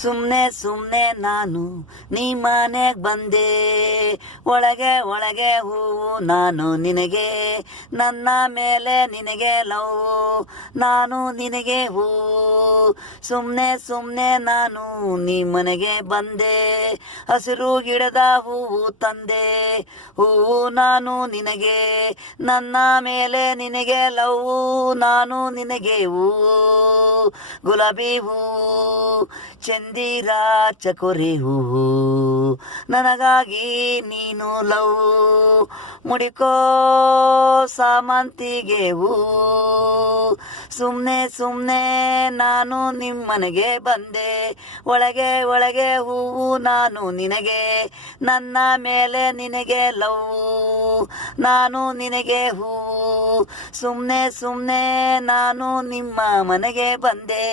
ಸುಮ್ನೆ ಸುಮ್ನೆ ನಾನು ನೀ ಮನೆಗ್ ಬಂದೆ, ಒಳಗೆ ಒಳಗೆ ಹೂವು ನಾನು ನಿನಗೆ, ನನ್ನ ಮೇಲೆ ನಿನಗೆ ಲವ್, ನಾನು ನಿನಗೆ ಹೂವು. ಸುಮ್ನೆ ಸುಮ್ನೆ ನಾನು ನೀ ಮನೆಗೆ ಬಂದೆ, ಹಸಿರು ಗಿಡದ ಹೂವು ತಂದೆ, ಹೂವು ನಾನು ನಿನಗೆ, ನನ್ನ ಮೇಲೆ ನಿನಗೆ ಲವ್, ನಾನು ನಿನಗೆ ಹೂವು. ಗುಲಾಬಿ ಹೂವು, ಚಂದಿರ ಚಕೋರಿ ಹೂವು, ನನಗಾಗಿ ನೀನು ಲವ್, ಮುಡಿಕೋ ಸಾಮಂತಿಗೆ ಹೂವು. ಸುಮ್ನೆ ಸುಮ್ನೆ ನಾನು ನಿಮ್ಮನೆಗೆ ಬಂದೆ, ಒಳಗೆ ಒಳಗೆ ಹೂವು ನಾನು ನಿನಗೆ, ನನ್ನ ಮೇಲೆ ನಿನಗೆ ಲವ್, ನಾನು ನಿನಗೆ ಹೂವು. ಸುಮ್ನೆ ಸುಮ್ನೆ ನಾನು ನಿಮ್ಮ ಮನೆಗೆ ಬಂದೆ.